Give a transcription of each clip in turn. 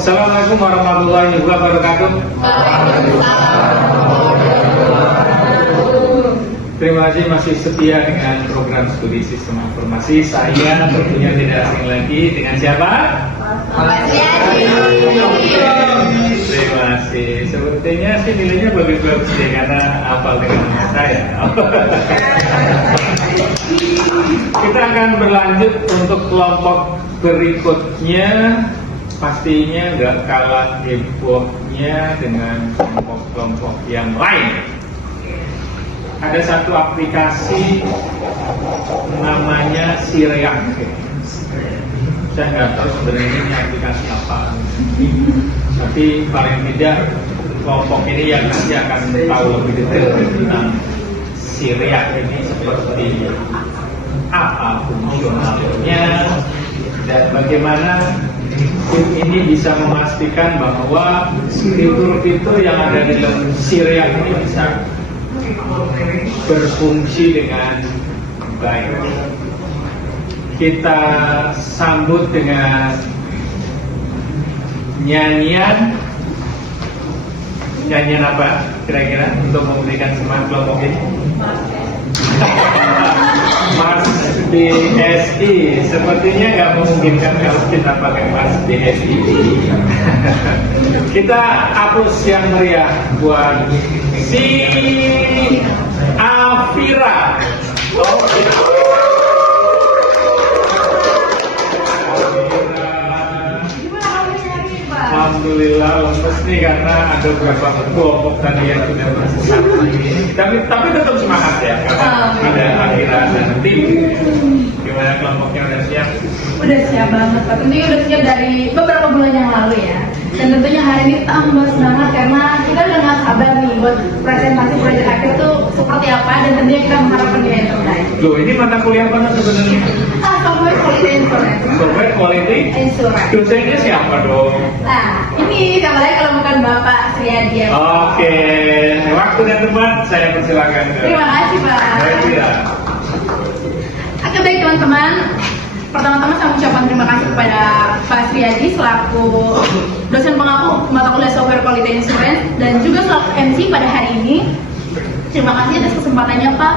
Assalamualaikum warahmatullahi wabarakatuh. Terima kasih masih setia dengan program studi sistem informasi. Saya tentunya tidak asing lagi dengan siapa? Terima kasih. Sepertinya sih nilainya bagus-bagus deh karena hafal dengan nama saya. Kita akan berlanjut untuk kelompok berikutnya. Pastinya nggak kalah hebohnya dengan kelompok-kelompok yang lain. Ada satu aplikasi namanya Sireak. Saya nggak tahu sebenarnya ini aplikasi apa. Tapi paling tidak kelompok ini yang nanti akan tahu lebih detail tentang Sireak ini seperti apa fungsionalnya dan bagaimana ini bisa memastikan bahwa fitur-fitur yang ada di dalam Sireak ini bisa berfungsi dengan baik. Kita sambut dengan nyanyian apa kira-kira untuk memberikan semangat kelompok ini? Mas BSI, sepertinya nggak memungkinkan kalau kita pakai Mas BSI. Kita hapus yang meriah buat si Afira. Alhamdulillah lemes nih karena ada beberapa kelompok tadi yang sudah bersemangat ini. Tapi tetap semangat ya karena ada Afira dan tim. Gimana kelompoknya, udah siap? Udah siap banget Pak. Tentunya udah siap dari beberapa bulan yang lalu ya. Dan tentunya hari ini tambah semangat karena kita udah gak sabar nih buat presentasi proyek akhir tuh seperti apa, dan tentunya kita mengharapkan nilai yang terbaik. Loh, ini mata kuliah mana sebenarnya? Software Quality Insurance. Software Quality Insurance. Dosennya siapa dong? Nah, ini siapa lagi kalau bukan Bapak Sriadi ya. Oke, waktu dan tempat saya persilakan. Terima kasih Pak. Baik, tidak. Oke, baik teman-teman. Pertama-tama saya mengucapkan terima kasih kepada Pak Sriadi selaku dosen pengampu mata kuliah Software Quality Insurance dan juga selaku MC pada hari ini. Terima kasih atas kesempatannya Pak.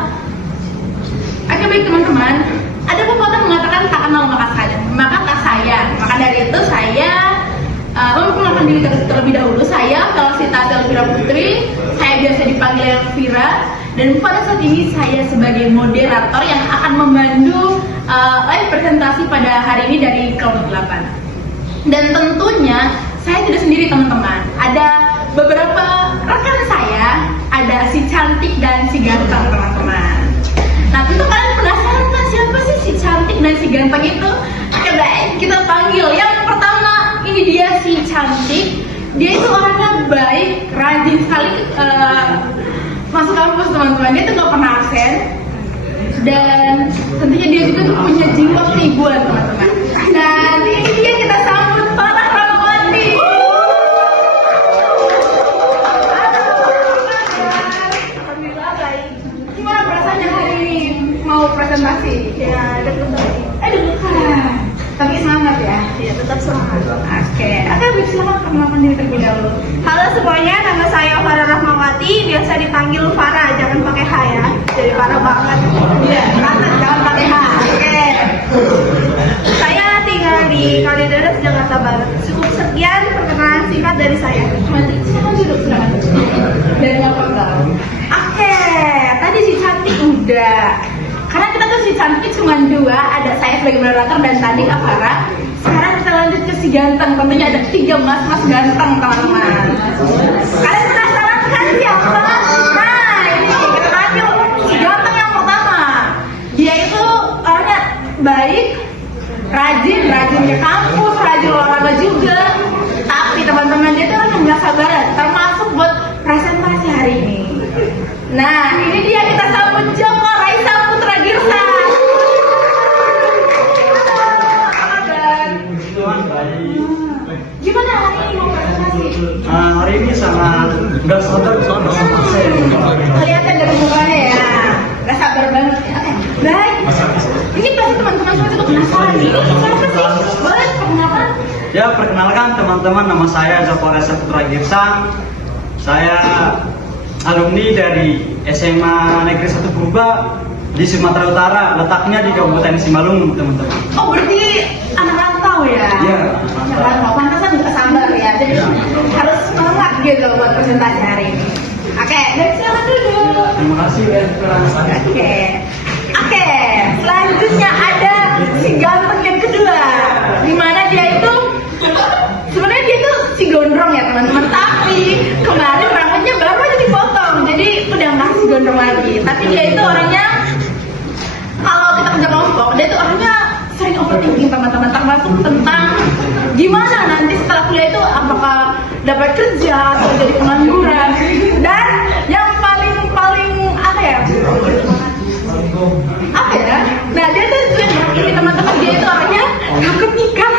Oke, baik teman-teman. Ada pepatah mengatakan tak kenal maka tak sayang. Maka dari itu saya memperkenalkan diri terlebih dahulu. Saya Felicita Elvira Putri. Saya biasa dipanggil Elvira. Dan pada saat ini saya sebagai moderator yang akan memandu live presentasi pada hari ini dari kelompok 8. Dan tentunya saya tidak sendiri teman-teman. Ada beberapa rekan saya, ada si cantik dan si ganteng teman-teman. Nah, tentu kalian penasaran kan siapa sih si cantik dan si ganteng itu? Coba kita panggil. Yang pertama, ini dia si cantik. Dia itu orangnya baik, rajin sekali masuk kampus teman-teman. Dia tuh gak pernah absen. Dan tentunya dia juga tuh punya jiwa keibuan teman-teman. Dan ini dia, kita sambut Farah Rahmawati. Alhamdulillah baik. Gimana perasaannya hari ini mau presentasi? Ya, deg-degan. Deg-degan. Tapi semangat ya? Ya, tetap semangat. Oke, baik, silakan perkenalkan diri terlebih dahulu. Halo semuanya, nama saya Farah Rahmawati, biasa dipanggil Farah, jangan pakai H ya. Jadi parah banget. Iya, jangan pakai H. Oke. Saya tinggal di Kalideres, Jakarta Barat. Cukup sekian perkenalan singkat dari saya. Silakan duduk, silakan. Dari apa? Oke, tadi si cantik udah. Karena kita tuh si cantik cuma 2, ada saya sebagai moderator dan tadi Kak Farah. Sekarang kita lanjut ke si ganteng, tentunya ada 3 mas ganteng teman-teman. Kalian penasaran kan siapa? Nah, ini kita lanjut si ganteng yang pertama. Dia itu orangnya baik, rajin ke kampus, rajin olahraga juga. Tapi teman-teman, dia itu orang yang gak sabaran, termasuk buat presentasi hari ini. Nah, ini dia, kita sambut Joko Raisa Putra Girsa. Gimana hari ini mau presentasi? Hari ini sangat nggak sabar Kelihatan dari mukanya ya, nggak sabar banget ya. Baik, ini pasti teman-teman semua juga penasaran. Ini siapa sih? Boleh perkenalkan? Ya, perkenalkan teman-teman, nama saya Zafar Saputra Girsang. Saya alumni dari SMA Negeri 1 Purba di Sumatera Utara, letaknya di Kabupaten Simalungun, teman-teman. Oh, berarti anak rantau ya? Iya. Anak rantau, pantasan juga sabar ya. Jadi harus semangat gitu buat presentasi hari ini. Oke, dan silakan duduk. Terima kasih ya. Oke, selanjutnya ada si ganteng yang kedua. Dimana dia itu sebenarnya dia tuh si gondrong ya teman-teman. Tapi kemarin rambutnya baru aja dipotong, jadi udah nggak si gondrong lagi. Tapi dia itu orangnya, kalau kita kerja kelompok, dia itu orangnya sering overthinking teman-teman, termasuk tentang gimana nanti setelah kuliah itu apakah dapat kerja atau jadi pengangguran. Dan yang paling apa ya? Nah, dia tuh ini teman-teman, dia itu orangnya takut nikah.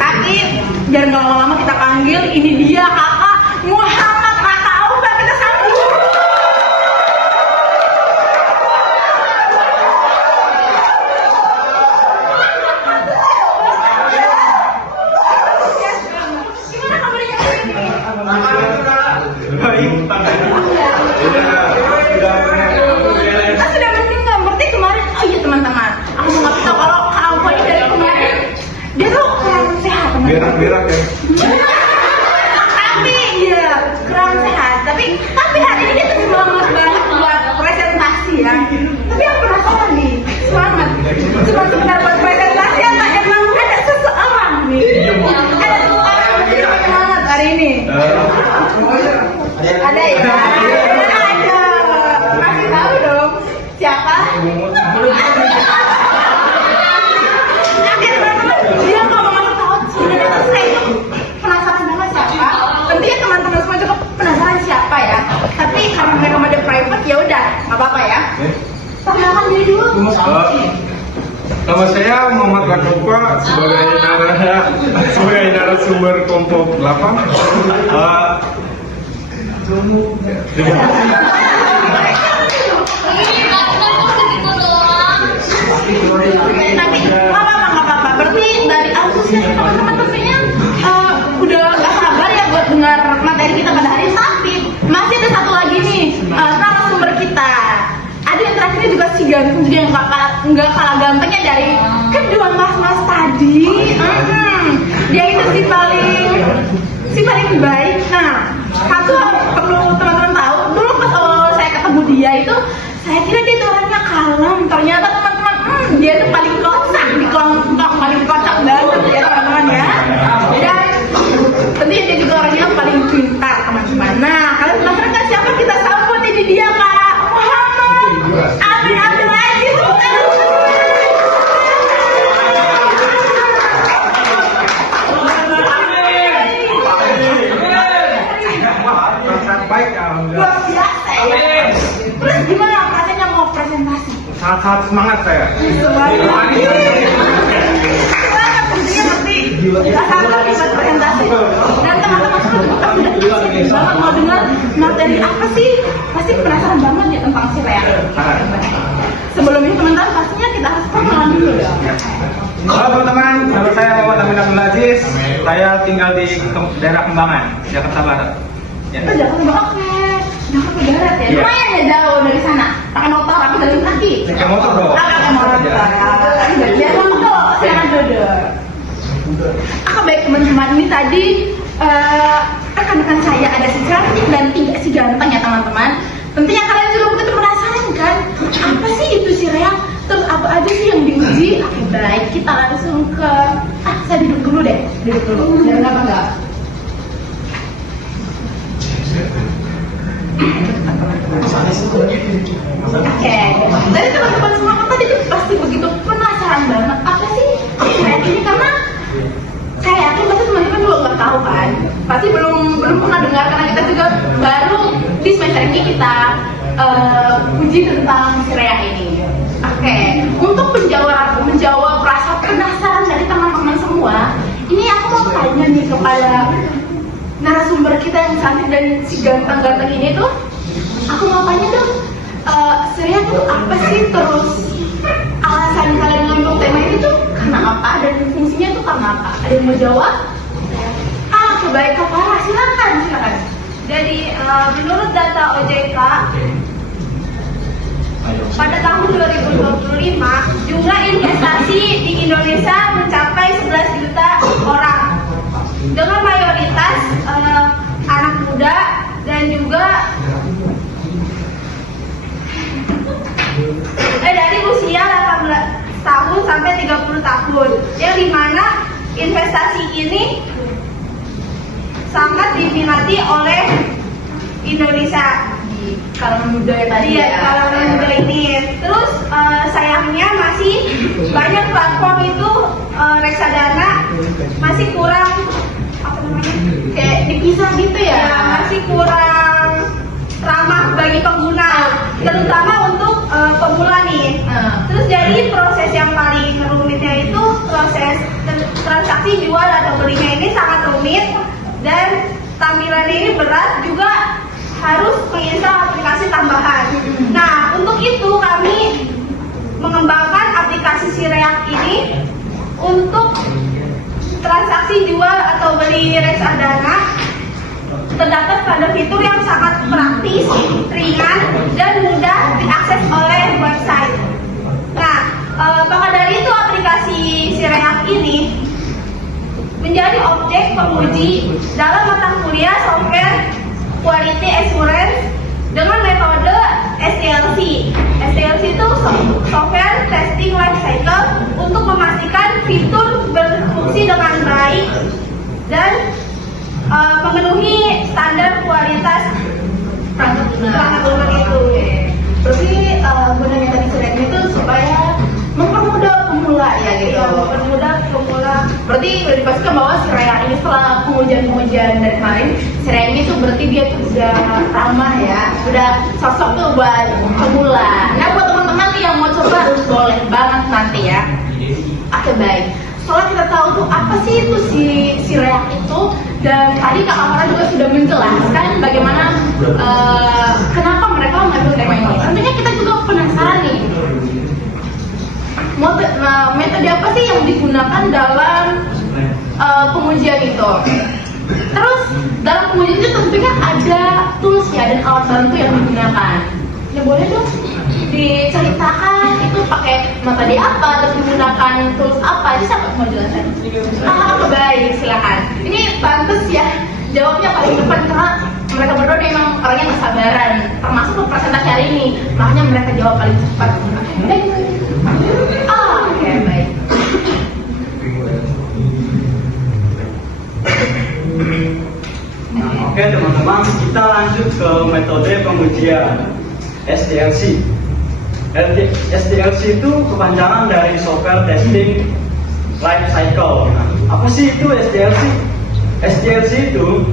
Tapi biar nggak lama-lama kita panggil, ini dia kakak Muhammad Raka Auba, kita sambut. Gimana kabarnya hari ini? Kita sudah meninggal, berarti kemarin, oh iya teman-teman, aku mau ngasih tau kalau Kak Auba ini dari kemarin dia tuh kurang sehat teman-teman. Berak ya. Tapi iya kurang sehat. Tapi hari ini dia tuh semangat banget buat presentasi ya. Tapi aku penasaran nih, semangat buat presentasi atau emang ada seseorang nih? Ada seseorang yang bikin semangat hari ini? Ada ya? Ada. Kasih tahu dong siapa? Dia nggak mau ngasih tahu sebenarnya tuh saya itu penasaran banget siapa. Tentunya teman-teman semua juga penasaran siapa ya. Tapi karena mereka ada private ya udah nggak apa-apa ya. Perkenalkan diri dulu. Nama saya Muhammad Rakopa sebagai narasumber kelompok 8. Tapi nggak apa-apa. Berarti dari antusias teman-teman pastinya udah nggak sabar ya buat dengar materi kita pada hari ini. Tapi masih ada satu lagi nih narasumber kita. Ada yang terakhirnya juga si ganteng, juga yang nggak kalah gantengnya dari kedua mas-mas tadi. Dia itu si paling baik. Nah, satu perlu teman-teman tahu. Dulu pas awal saya ketemu dia itu, saya kira dia itu orangnya kalem. Ternyata teman-teman, dia itu paling kocak di kelompok, paling kocak banget ya teman-teman ya. Dan tentunya dia juga orangnya paling pintar teman-teman. Nah, kalian penasaran nggak siapa kita sambut? Ini dia Kak Muhammad Abdul Aziz. Luar biasa ya. Terus gimana rasanya mau presentasi? Sangat semangat saya. Semangat tentunya nanti kita sabar buat presentasi. Dan teman-teman semua juga udah excited banget mau dengar materi apa sih? Pasti penasaran banget ya tentang si Rea. Sebelumnya teman-teman pastinya kita harus perkenalan dulu ya. Halo teman-teman, nama saya Muhammad Abdul Aziz. Saya tinggal di daerah Kembangan, Jakarta Barat. Oh, Jakarta Barat, oke. Jakarta Barat ya. Lumayan ya jauh dari sana. Pakai motor apa jalan kaki? Pakai motor dong. Pakai motor. Ya, duduk. Silakan duduk. Baik teman-teman, ini tadi rekan-rekan saya ada si cantik dan tiga si ganteng ya teman-teman. Tentunya kalian juga begitu penasaran kan? Apa sih itu si Rea? Terus apa aja sih yang diuji? Oke, baik, kita langsung ke saya duduk dulu deh. Duduk dulu. Biar enggak. Oke, dari teman-teman semua kan tadi pasti begitu penasaran banget apa sih kayak ini, karena saya yakin pasti teman-teman juga nggak tahu kan, pasti belum pernah dengar karena kita juga baru di semester ini kita uji tentang si Rea ini. Oke, untuk menjawab rasa penasaran dari teman-teman semua, ini aku mau tanya nih kepada narasumber kita yang cantik dan si ganteng-ganteng ini tuh, aku mau tanya dong, si Rea tuh apa sih, terus alasan kalian ngambil tema ini tuh karena apa, dan fungsinya Ada yang mau jawab? Baik, Kak Farah, silakan. Jadi menurut data OJK pada tahun 2025 jumlah investasi di Indonesia mencapai 11 juta orang dengan mayoritas anak muda dan juga dari usia 18 tahun sampai 30 tahun yang dimana investasi ini sangat diminati oleh Indonesia Di kalangan muda ya tadi Iya, ya. kalangan muda ini. Terus sayangnya masih banyak platform itu reksadana masih kurang apa namanya? Kayak dipisah gitu ya. Ya, masih kurang ramah bagi pengguna, terutama untuk pemula nih. Terus jadi proses yang paling rumitnya itu proses transaksi jual atau belinya ini sangat rumit dan tampilan ini berat, juga harus menginstal aplikasi tambahan. Nah, untuk itu kami mengembangkan aplikasi Sireak ini untuk transaksi jual atau beli reksadana. Terdapat pada fitur yang sangat praktis, ringan, dan mudah diakses oleh website. Nah, maka dari itu aplikasi Sireak ini menjadi objek penguji dalam mata kuliah Software Quality Assurance dengan metode SDLC. SDLC itu Software Testing Lifecycle untuk memastikan fitur berfungsi dengan baik dan memenuhi standar kualitas perangkat lunak itu. Berarti gunanya tadi Sireak itu supaya mempermudah pemula ya gitu. Mempermudah pemula. Berarti udah dipastikan bahwa Sireak ini setelah pengujian-pengujian dari kemarin, Sireak ini tuh berarti dia tuh udah ramah ya, udah sosok tuh buat pemula. Nah buat teman-teman nih yang mau coba boleh banget nanti ya. Oke baik. Soalnya kita tahu tuh apa sih itu si Sireak itu, dan tadi Kak Amara juga sudah menjelaskan bagaimana kenapa mereka mengambil tema ini. Tentunya kita juga penasaran nih. Metode apa sih yang digunakan dalam pengujian itu? Terus dalam pengujian itu tentunya ada tools ya dan alat bantu yang digunakan. Ya boleh dong diceritakan itu pakai metode apa, terus menggunakan tools apa? Itu siapa mau jelasin? Baik, silakan. Ini pantas ya jawabnya paling depan karena mereka berdua memang orangnya kesabaran, termasuk presentasi hari ini, makanya mereka jawab paling cepat. Oke, baik. Oke teman-teman, kita lanjut ke metode pengujian SDLC. SDLC itu kepanjangan dari Software Testing Lifecycle. Nah, apa sih itu SDLC? SDLC itu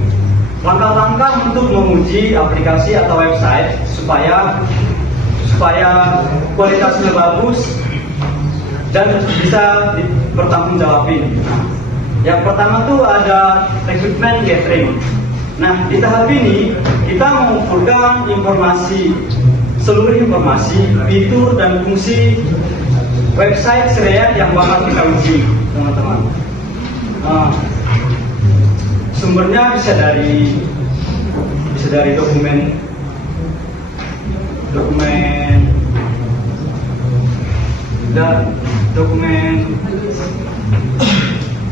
langkah-langkah untuk menguji aplikasi atau website supaya kualitasnya bagus dan bisa dipertanggungjawabin. Nah, yang pertama tuh ada requirement gathering. Nah, di tahap ini kita mengumpulkan seluruh informasi, fitur dan fungsi website Sireak yang bakal kita uji, teman-teman. Sumbernya bisa dari dokumen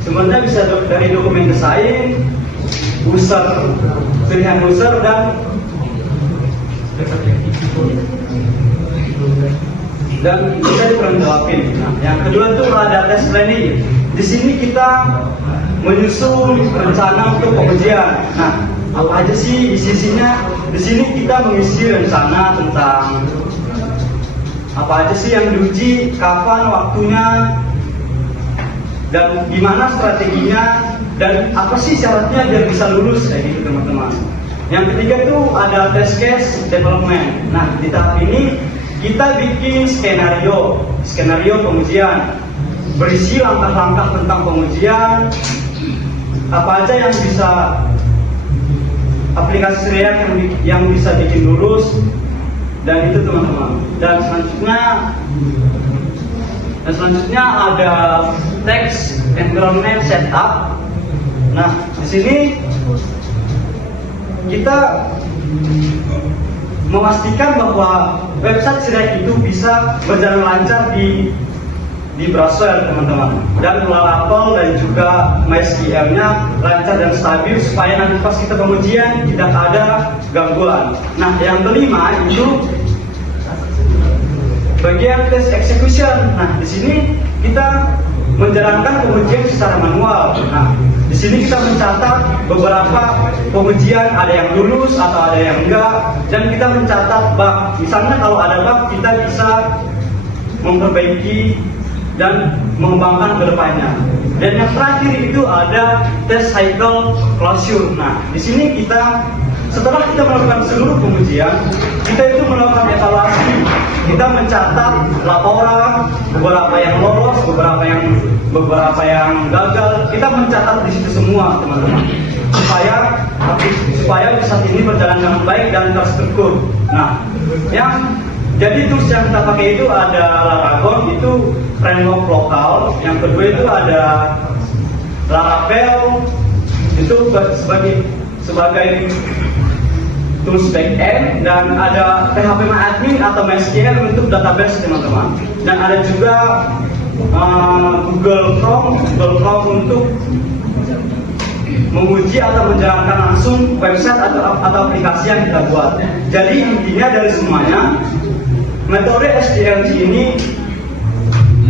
sumbernya bisa dari dokumen desain, pilihan user dan bisa dipertanggungjawabin. Nah, yang kedua itu ada test planning. Di sini kita menyusun rencana untuk pengujian. Nah, apa aja sih isinya? Di sini kita mengisi rencana tentang apa aja sih yang diuji, kapan waktunya, dan gimana strateginya, dan apa sih syaratnya biar bisa lulus kayak gitu teman-teman. Yang ketiga tuh ada test case development. Nah, di tahap ini kita bikin skenario pengujian, berisi langkah-langkah tentang pengujian, apa aja yang bisa aplikasi Sireak yang bisa bikin lulus, dan itu teman-teman. Dan selanjutnya Dan selanjutnya ada text environment setup. Nah, di sini kita memastikan bahwa website Sirek itu bisa berjalan lancar di browser, teman-teman, dan Laravel dan juga MySQL-nya lancar dan stabil supaya nanti pas kita pengujian tidak ada gangguan. Nah, yang kelima itu bagian test execution. Nah, di sini kita menjalankan pengujian secara manual. Nah, di sini kita mencatat beberapa pengujian, ada yang lulus atau ada yang enggak, dan kita mencatat bug. Misalnya kalau ada bug, kita bisa memperbaiki dan mengembangkan ke depannya. Dan yang terakhir itu ada test cycle closure. Nah, di sini kita setelah kita melakukan seluruh pengujian, kita itu melakukan evaluasi. Kita mencatat laporan, beberapa yang lolos, beberapa yang gagal. Kita mencatat di situ semua, teman-teman, supaya website ini berjalan dengan baik dan terstruktur. Nah, jadi tools yang kita pakai itu ada Laravel, itu framework lokal. Yang kedua itu ada Laravel, itu sebagai tools backend, dan ada PHPMyAdmin atau MySQL untuk database, teman-teman. Dan ada juga Google Chrome untuk menguji atau menjalankan langsung website atau aplikasi yang kita buat. Jadi intinya dari semuanya, metode SDLC ini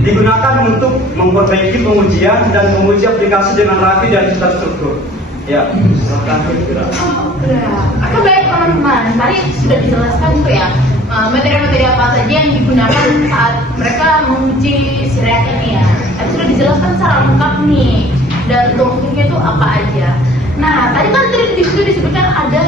digunakan untuk memperbaiki pengujian dan menguji aplikasi dengan rapi dan terstruktur. Ya, silakan. Oke, baik teman-teman. Tadi sudah dijelaskan tuh ya materi-materi apa saja yang digunakan saat mereka menguji Sirek ini ya. Tadi sudah dijelaskan secara lengkap nih. Dan tools-nya itu apa aja. Nah, tadi kan disebutkan ada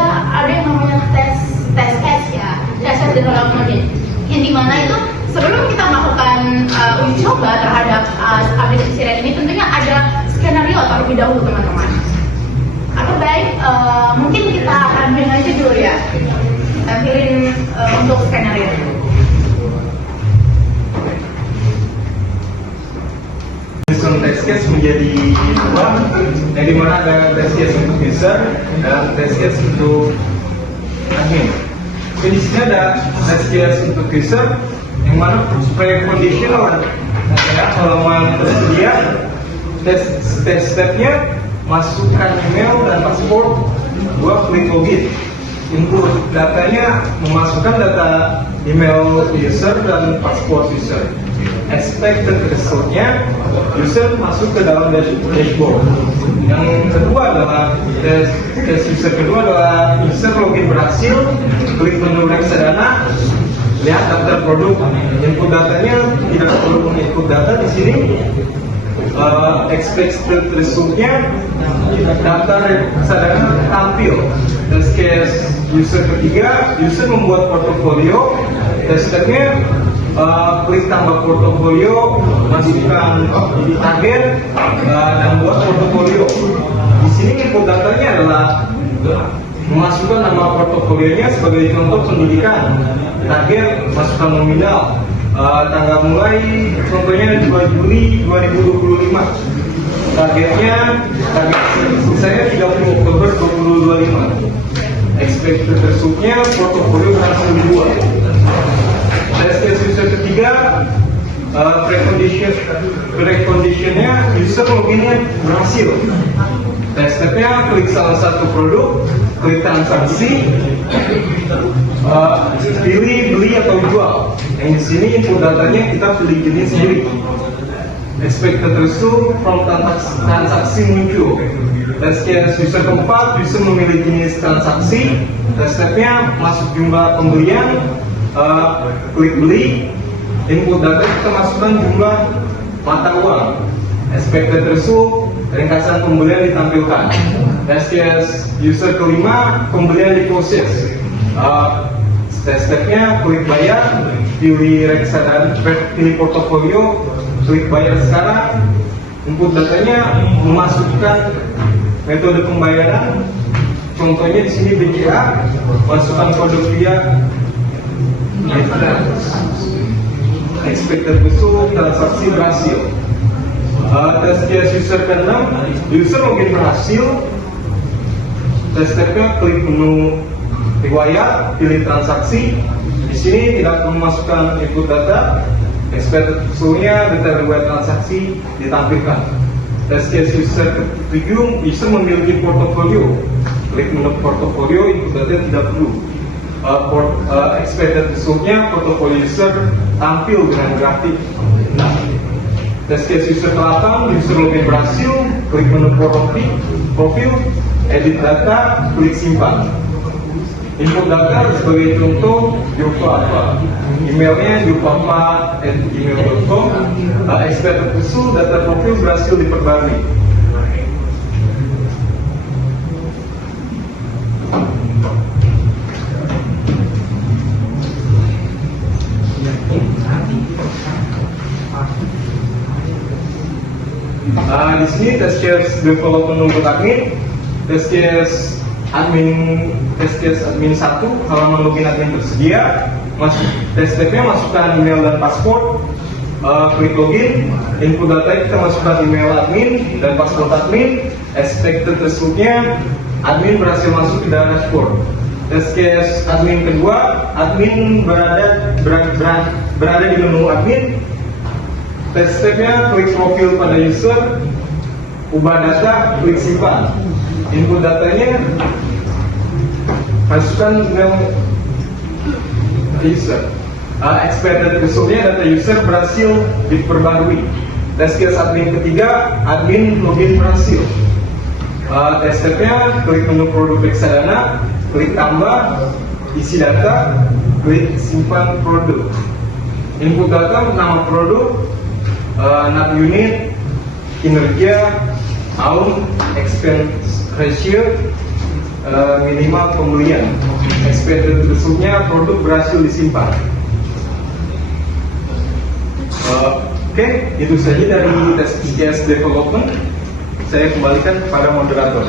yang namanya tes case ya, tes development, yang dimana itu sebelum kita melakukan uji coba terhadap aplikasi Sirek ini tentunya ada skenario terlebih dahulu, teman-teman. Oke, baik, mungkin kita akan bilang aja dulu ya, tampilin untuk skenario. Test case menjadi dua, yang dimana ada test case untuk user dan test case untuk admin. Jadi di sini ada test case untuk user, yang mana preconditional. Ya, kalau mau tersedia test stepnya, masukkan email dan password, gua klik login. Input datanya memasukkan data email user dan password user. Expected resultnya, user masuk ke dalam dashboard. Yang kedua adalah test user kedua adalah user login berhasil, klik menu reksadana, lihat daftar produk. Input datanya tidak perlu menginput data di sini. Expected resultnya, daftar reksadana tampil. Test case user ketiga, user membuat portofolio. Test stepnya, klik tambah portofolio, masukkan target dan buat portofolio. Di sini input datanya adalah memasukkan nama portofolionya sebagai contoh pendidikan. Target masukkan nominal. Tanggal mulai contohnya 2 Juli 2025. Target saya 30 Oktober 2025. Expected resultnya portofolio berhasil dibuat. Test case user ketiga, preconditionnya user loginnya berhasil. Test stepnya, klik salah satu produk, klik transaksi, pilih beli atau jual. Yang di sini input datanya kita pilih jenis beli. Expected result from transaksi muncul. Test case user keempat, user memilih jenis transaksi. Test stepnya, masuk jumlah pembelian, klik beli. Input data kita masukkan jumlah mata uang. Expected result, ringkasan pembelian ditampilkan. Test case user kelima, pembelian diproses. Step-stepnya, klik bayar, pilih reksadana, pilih portofolio, klik bayar sekarang. Input datanya memasukkan metode pembayaran. Contohnya di sini BCA, masukkan kode via. expected result, transaksi berhasil. Test case user ke-6, user login berhasil. Test stepnya klik menu riwayat, pilih transaksi. Di sini tidak perlu memasukkan input data. Expected resultnya, detail riwayat transaksi ditampilkan. Test case user ke-7, user memiliki portofolio. Klik menu portofolio, input data tidak perlu. Expected resultnya, portofolio user tampil dengan grafik. Nah, test case user ke-8, user login berhasil, klik menu profil, edit data, klik simpan. Input data sebagai contoh Jopapa, emailnya jopapa@gmail.com. Expected result, data profil berhasil diperbarui. Di sini test case development untuk admin, test case admin 1, halaman login admin tersedia. Test stepnya masukkan email dan password, klik login, input data kita masukkan email admin dan password admin. Expected resultnya, admin berhasil masuk ke dalam dashboard. Test case admin kedua, admin berada di menu admin. Test stepnya klik profil pada user, ubah data, klik simpan. Input datanya masukkan email user. Expected resultnya, data user berhasil diperbarui. Test case admin ketiga, admin login berhasil. Test stepnya klik menu produk reksadana, klik tambah, isi data, klik simpan produk. Input data, nama produk, NAT unit, kinerja, tahun, expense ratio, minimal pembelian. Expected resultnya, produk berhasil disimpan. Oke, itu saja dari test case development. Saya kembalikan kepada moderator.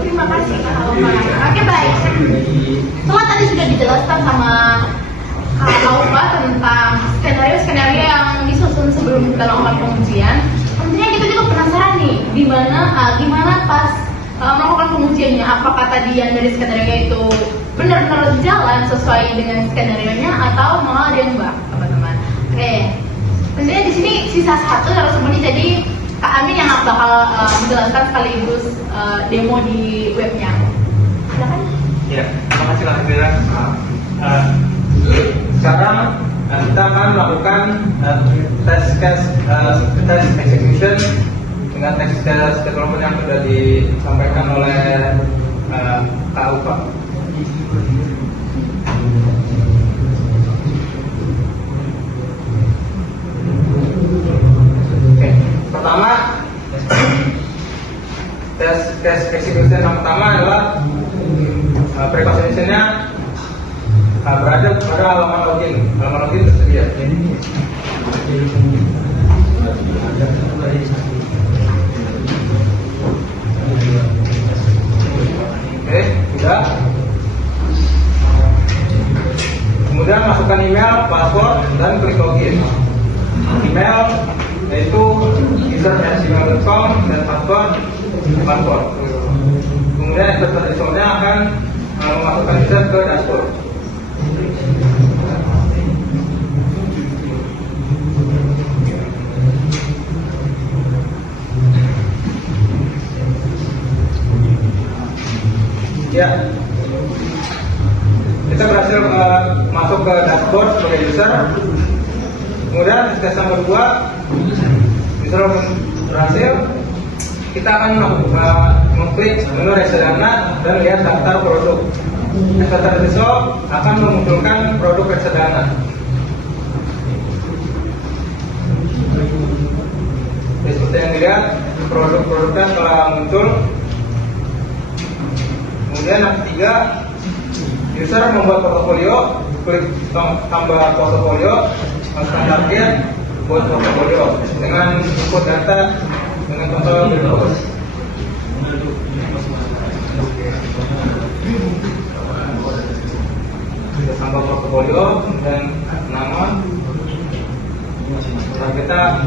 Terima kasih Kak Alfa. Oke, baik. Semua tadi sudah dijelaskan sama Kak Alfa tentang skenario-skenario yang disusun sebelum kita melakukan pengujian. Tentunya kita juga penasaran nih, gimana pas melakukan pengujiannya. Apakah tadi yang dari skenario itu benar-benar jalan sesuai dengan skenario-nya atau malah ada yang mbak, teman-teman. Oke, tentunya di sini sisa satu narasumber, jadi Kak Amin yang bakal menjelaskan sekaligus demo di webnya. Silakan. Ya, terima kasih Kak Fira. Sekarang kita akan melakukan test execution dengan test case development yang sudah disampaikan oleh Kak Upa. Oke, pertama test case execution yang pertama adalah preconditionnya berada pada halaman login tersedia. Oke, sudah. Kemudian masukkan email, password, dan klik login. Email yaitu user@gmail.com dan password. Kemudian expected akan memasukkan user ke dashboard. Ya, kita berhasil masuk ke dashboard sebagai user. Kemudian tes nomor 2, user berhasil. Kita akan mengklik menu reksadana dan lihat daftar produk. Daftar result akan memunculkan produk reksadana. Seperti yang dilihat, produk-produknya telah muncul. Kemudian yang ketiga, user membuat portofolio, klik tambah portofolio, masukkan target, buat portofolio dengan input data dengan total berikut. Kita tambah portofolio dan nama, Setelah kita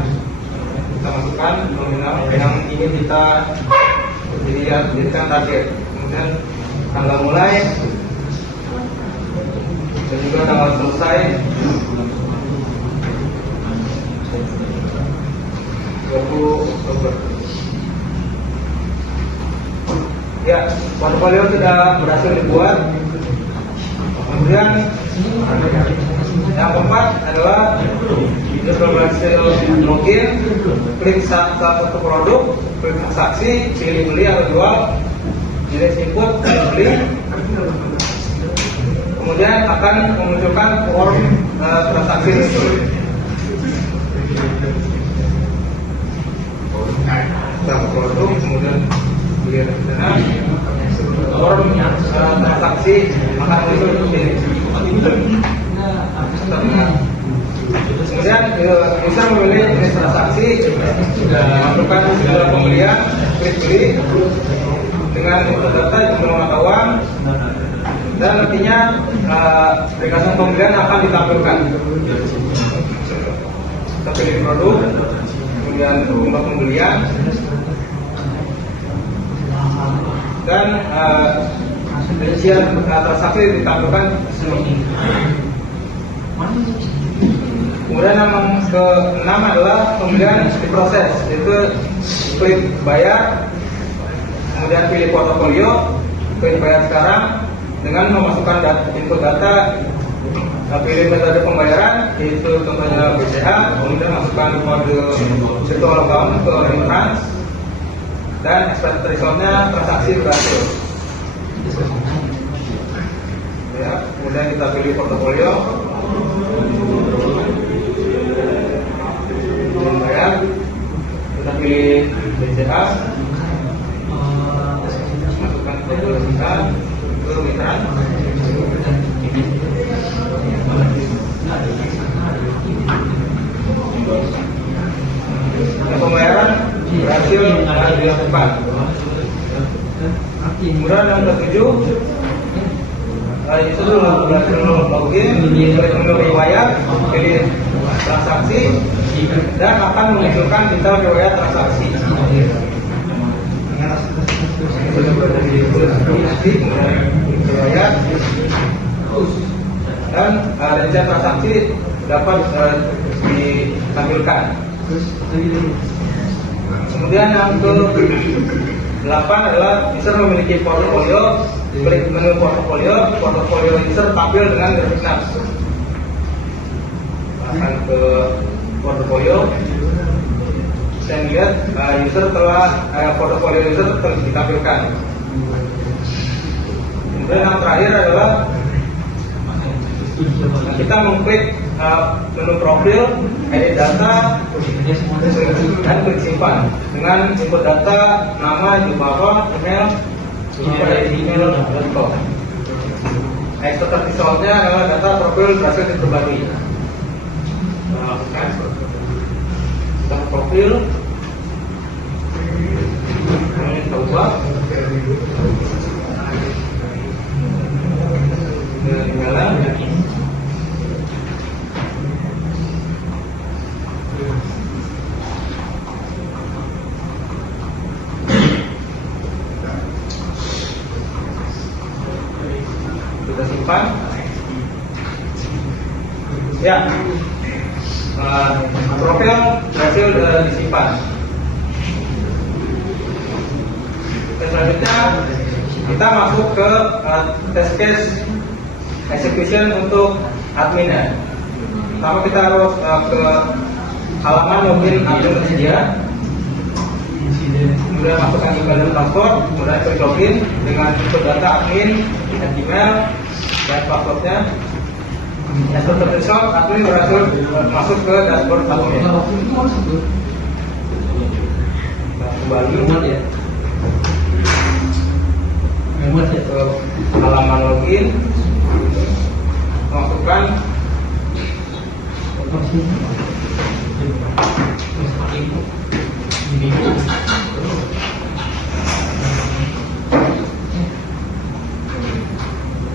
masukkan nominal yang ingin kita jadikan target. Kemudian tanggal mulai dan juga tanggal selesai 20 Oktober. Ya, portfolio sudah berhasil dibuat. Kemudian yang keempat adalah berhasil login, klik satu produk, klik transaksi, pilih beli atau jual, jenis input, beli. Kemudian akan memunculkan form transaksi itu. Satu produk, kemudian beli rekening, form transaksi akan muncul di sini. Kemudian user memilih jenis transaksi, masukkan segala pembelian, klik beli dengan input data jumlah mata uang, dan nantinya ringkasan pembelian akan ditampilkan. Kita pilih produk, kemudian jumlah pembelian, dan rincian transaksi ditampilkan semua. Kemudian yang ke-6 adalah pembelian diproses, yaitu klik bayar, kemudian pilih portofolio, klik bayar sekarang dengan memasukkan input data, pilih metode pembayaran, yaitu contohnya BCA, kemudian masukkan kode virtual account ke reference, dan expected resultnya transaksi berhasil. Ya, kemudian kita pilih portofolio, bayar, kita pilih BCA, masukkan ke BCA, ke mitra, pembayaran berhasil dilakukan. Kemudian yang ke-7, itu berhasil login, klik menu riwayat, pilih transaksi, dan akan menunjukkan detail riwayat transaksi. Riwayat dan rincian transaksi dapat ditampilkan. Kemudian yang ke-8 adalah user memiliki portofolio, klik menu portofolio, portofolio user tampil dengan grafik NAS. Akan ke portofolio, saya lihat user portofolio user ditampilkan. Kemudian yang terakhir adalah kita mengklik menu profil, edit data, dan klik simpan dengan input data, nama, jumlah apa, email, email.com. Expected resultnya adalah data profil berhasil diterbagi. Data profil, ini coba. Kita simpan. Ya, profil berhasil disimpan. Selanjutnya kita masuk ke test case execution untuk adminnya. Pertama kita harus ke halaman login admin tersedia, kemudian masukkan email dan password, kemudian klik login dengan input data admin, email dan passwordnya. Expected result, admin berhasil masuk ke dashboard admin. Kembali ke halaman login, masukkan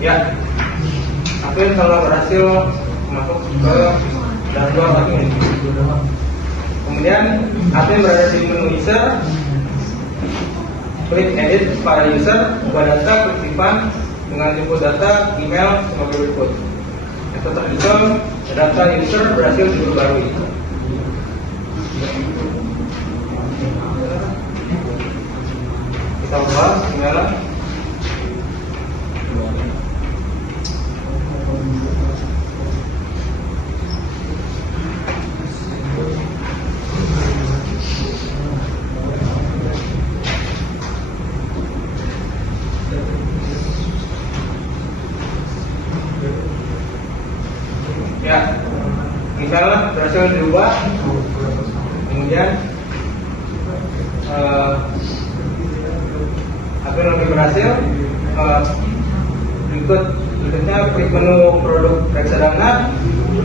ya, admin kalau berhasil masuk ke dashboard admin. Kemudian admin berada di menu user, klik edit para user, ubah data, klik simpan dengan input data, email sebagai berikut. Itu terhitung data user berhasil diperbarui. Kita ubah email. Ya, misalnya berhasil diubah, kemudian admin lebih berhasil, berikutnya klik menu produk reksadana,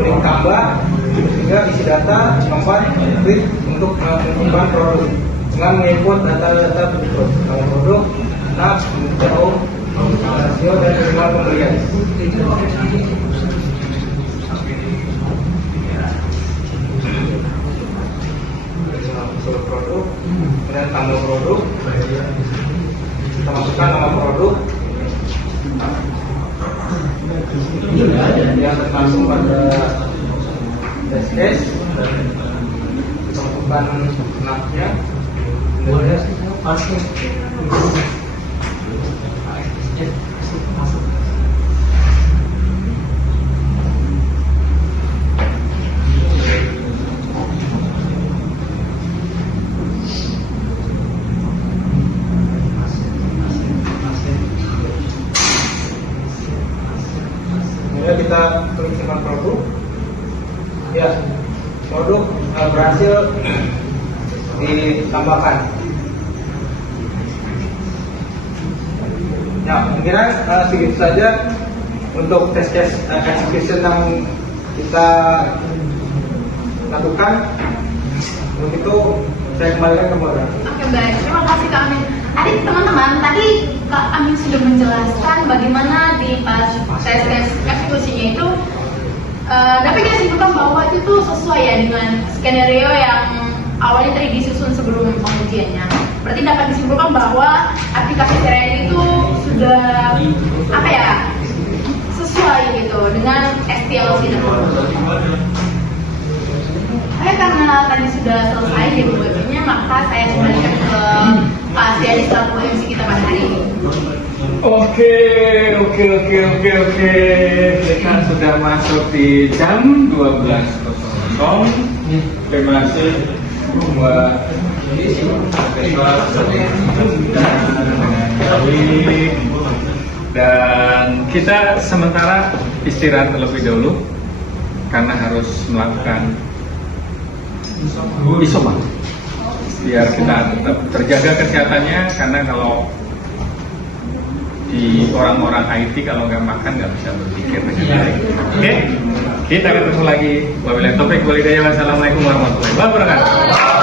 klik tambah, sehingga isi data, keempat klik untuk menyimpan produk dengan menginput data-data berikut, nama produk, NAP, jauh, rasio dan jumlah pembelian. Unsur produk, kemudian tambah produk, kita masukkan nama produk yang termasuk pada test case, kita masukkan NAP-nya, kemudian kita klik simpan produk. Ya, produk berhasil ditambahkan. Ya, mungkin segitu saja untuk test case execution yang kita lakukan. Untuk itu saya kembalikan ke modal. Oke, baik, terima kasih Kak Amin. Tadi teman-teman, Kak Amin sudah menjelaskan bagaimana di pas tes eksekusinya itu dapat kita simpulkan bahwa itu tuh sesuai ya dengan skenario yang awalnya tadi disusun sebelum pengujiannya. Berarti dapat disimpulkan bahwa aplikasi CRM itu sudah sesuai gitu dengan STLC dan karena tadi sudah selesai di webinya, maka saya kembalikan ke Pak Asriadi selaku MC kita pada hari ini. Oke. Kita sudah masuk di jam 12.00. Terima kasih buat dan kita sementara istirahat terlebih dahulu karena harus melakukan isoman biar kita tetap terjaga kesehatannya, karena kalau di orang-orang IT kalau nggak makan nggak bisa berpikir dengan baik. Oke, kita ketemu lagi. Wabillahi taufiq wal hidayah. Wassalamualaikum warahmatullahi wabarakatuh.